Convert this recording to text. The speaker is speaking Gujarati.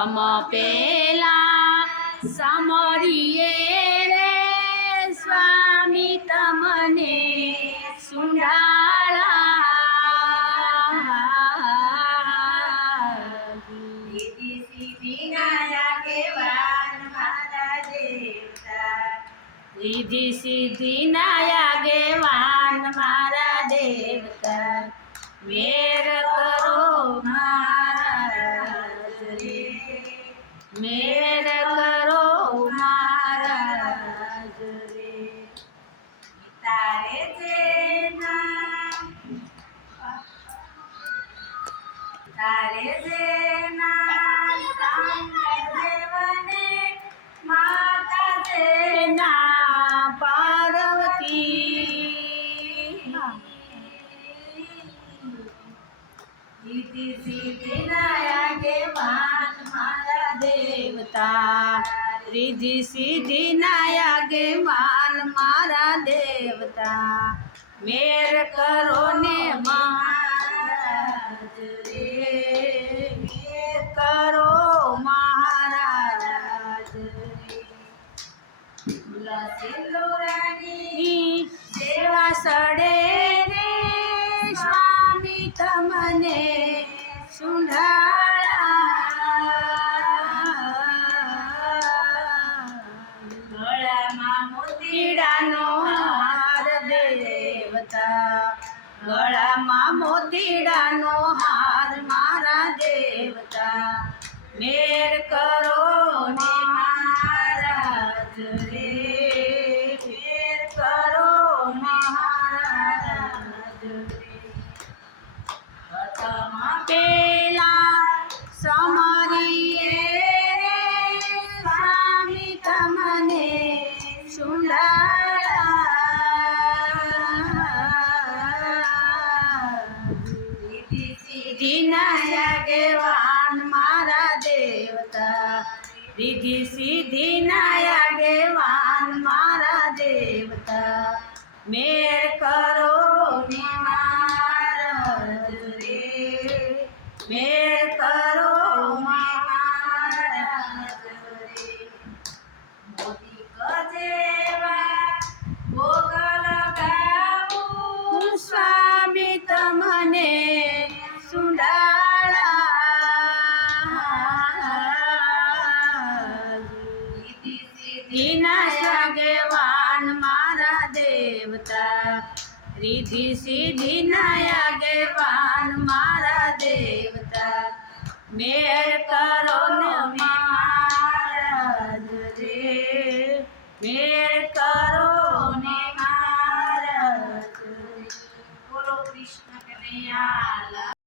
તમ પેલા સામરીએ રે સ્વામી તમને સુંડાળા રીધિ સિદ્ધિ ના આગેવાન મારા દેવતા રીધિ સિદ્ધિ ના આગેવાન મારા દેવતા મેર કરો મહારાજ રે મેર કરો મહારાજ રે તારે જેના શંકરદેવને માતા ના પાર્વતી રીધિ સિદ્ધિ ના આગેવાન મારા દેવતા રીધિ સિદ્ધિ ના આગેવાન મારા દેવતા મેર કરો ને મહારાજ રે મેર કરો મહારાજ રે સિંદુરાની સેવા સડે રે સ્વામી તમને સુંઢાળા ગળામાં મોતીડાનો હાર દેવતા ગળામાં મોતીડાનો હાર મારા દેવતા મેર કરો ને મહારાજ રે મેર કરો મહારાજ રે પેલા સમરીએ રે સ્વામી તમને સુંડાળા રીધિ ના આગેવાન મારા દેવતા રીધિ સિદ્ધિ ના આગેવાન મારા દેવતા મેર કરો ને મહારાજ રે મેર કરો મહારાજ રે મોતી કજેવા ભોગ લગાવું સ્વામી તમને સુંડાળા રીધિ સિદ્ધિ રીના આગેવાન મારા દેવતા રીધિ સિદ્ધિ ના આગેવાન મારા દેવતા મેર કરો ને મહારાજ રે મેર